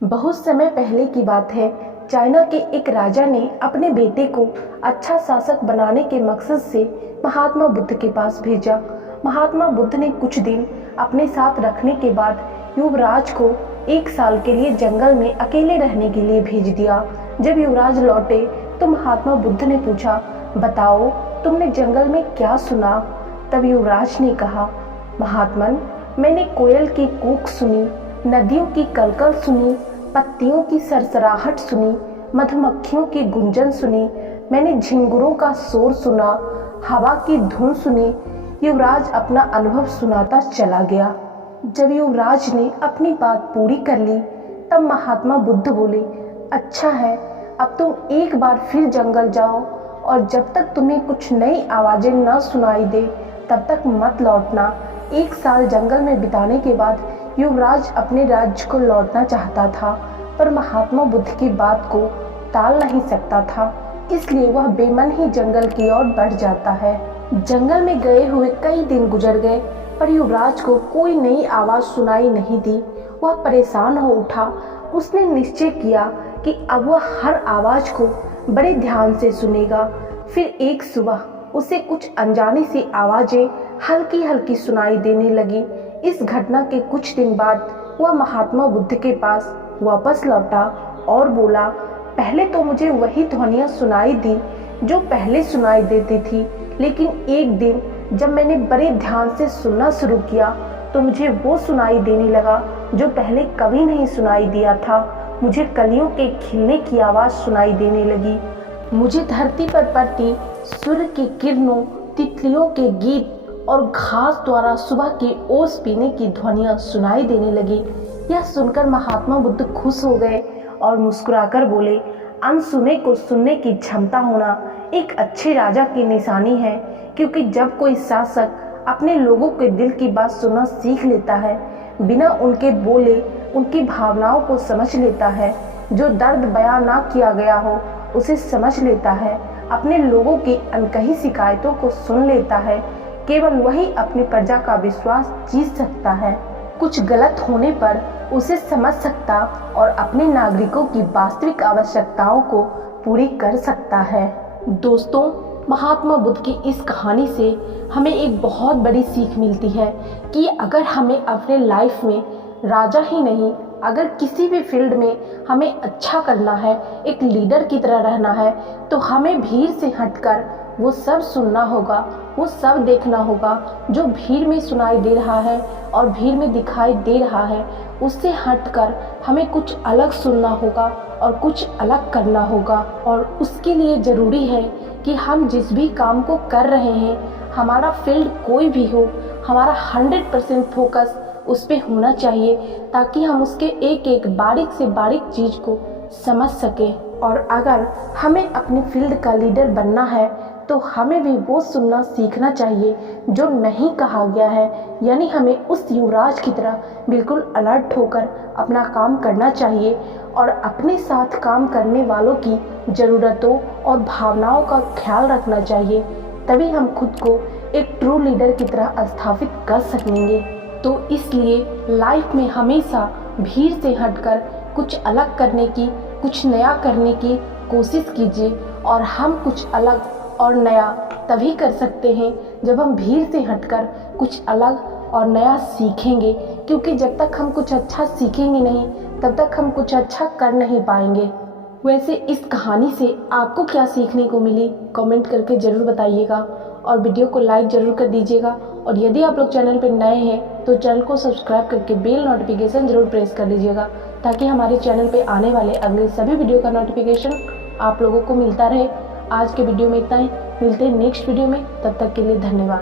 बहुत समय पहले की बात है। चाइना के एक राजा ने अपने बेटे को अच्छा शासक बनाने के मकसद से महात्मा बुद्ध के पास भेजा। महात्मा बुद्ध ने कुछ दिन अपने साथ रखने के बाद युवराज को 1 साल के लिए जंगल में अकेले रहने के लिए भेज दिया। जब युवराज लौटे तो महात्मा बुद्ध ने पूछा, बताओ तुमने जंगल में क्या सुना? तब युवराज ने कहा, महात्मन, मैंने कोयल की कूक सुनी, नदियों की कलकल सुनी, पत्तियों की सरसराहट सुनी, मधुमक्खियों की गुंजन सुनी, मैंने झिंगुरों का शोर सुना, हवा की धुन सुनी। युवराज अपना अनुभव सुनाता चला गया। जब युवराज ने अपनी बात पूरी कर ली तब महात्मा बुद्ध बोले, अच्छा है, अब तुम एक बार फिर जंगल जाओ और जब तक तुम्हें कुछ नई आवाजें न सुनाई दे तब तक मत लौटना। 1 साल जंगल में बिताने के बाद युवराज अपने राज्य को लौटना चाहता था, पर महात्मा बुद्ध की बात को टाल नहीं सकता था, इसलिए वह बेमन ही जंगल की ओर बढ़ जाता है। जंगल में गए हुए कई दिन गुजर गए, पर युवराज को कोई नई आवाज सुनाई नहीं दी। वह परेशान हो उठा। उसने निश्चय किया कि अब वह हर आवाज को बड़े ध्यान से सुनेगा। फिर एक सुबह उसे कुछ अनजानी सी आवाजें हल्की हल्की सुनाई देने लगी। इस घटना के कुछ दिन बाद वह महात्मा बुद्ध के पास वापस लौटा और बोला, पहले तो मुझे वही ध्वनियाँ सुनाई दी जो पहले सुनाई देती थी, लेकिन एक दिन जब मैंने बड़े ध्यान से सुनना शुरू किया तो मुझे वो सुनाई देने लगा जो पहले कभी नहीं सुनाई दिया था। मुझे कलियों के खिलने की आवाज़ सुनाई देने लगी। मुझे धरती पर पड़ती सूर्य की किरणों, तितलियों के गीत और घास द्वारा सुबह की ओस पीने की ध्वनियाँ सुनाई देने लगी। यह सुनकर महात्मा बुद्ध खुश हो गए और मुस्कुराकर बोले, अनसुने को सुनने की क्षमता होना एक अच्छे राजा की निशानी है, क्योंकि जब कोई शासक अपने लोगों के दिल की बात सुनना सीख लेता है, बिना उनके बोले उनकी भावनाओं को समझ लेता है, जो दर्द बयां ना किया गया हो उसे समझ लेता है, अपने लोगों की अनकही शिकायतों को सुन लेता है, केवल वही अपनी प्रजा का विश्वास जीत सकता है, कुछ गलत होने पर उसे समझ सकता और अपने नागरिकों की वास्तविक आवश्यकताओं को पूरी कर सकता है। दोस्तों, महात्मा बुद्ध की इस कहानी से हमें एक बहुत बड़ी सीख मिलती है कि अगर हमें अपने लाइफ में राजा ही नहीं, अगर किसी भी फील्ड में हमें अच्छा करना है, एक लीडर की तरह रहना है, तो हमें भीड़ से हटकर वो सब सुनना होगा, वो सब देखना होगा जो भीड़ में सुनाई दे रहा है और भीड़ में दिखाई दे रहा है। उससे हटकर हमें कुछ अलग सुनना होगा और कुछ अलग करना होगा। और उसके लिए ज़रूरी है कि हम जिस भी काम को कर रहे हैं, हमारा फील्ड कोई भी हो, हमारा 100% फोकस उस पर होना चाहिए, ताकि हम उसके एक एक बारीक से बारीक चीज़ को समझ सकें। और अगर हमें अपनी फील्ड का लीडर बनना है तो हमें भी वो सुनना सीखना चाहिए जो नहीं कहा गया है, यानी हमें उस युवराज की तरह बिल्कुल अलर्ट होकर अपना काम करना चाहिए और अपने साथ काम करने वालों की ज़रूरतों और भावनाओं का ख्याल रखना चाहिए। तभी हम खुद को एक ट्रू लीडर की तरह स्थापित कर सकेंगे। तो इसलिए लाइफ में हमेशा भीड़ से हटकर कुछ अलग करने की, कुछ नया करने की कोशिश कीजिए। और हम कुछ अलग और नया तभी कर सकते हैं जब हम भीड़ से हटकर कुछ अलग और नया सीखेंगे, क्योंकि जब तक हम कुछ अच्छा सीखेंगे नहीं तब तक हम कुछ अच्छा कर नहीं पाएंगे। वैसे इस कहानी से आपको क्या सीखने को मिली, कमेंट करके ज़रूर बताइएगा और वीडियो को लाइक ज़रूर कर दीजिएगा। और यदि आप लोग चैनल पर नए हैं तो चैनल को सब्सक्राइब करके बेल नोटिफिकेशन ज़रूर प्रेस कर लीजिएगा, ताकि हमारे चैनल पे आने वाले अगले सभी वीडियो का नोटिफिकेशन आप लोगों को मिलता रहे। आज के वीडियो में इतना ही, मिलते हैं नेक्स्ट वीडियो में, तब तक के लिए धन्यवाद।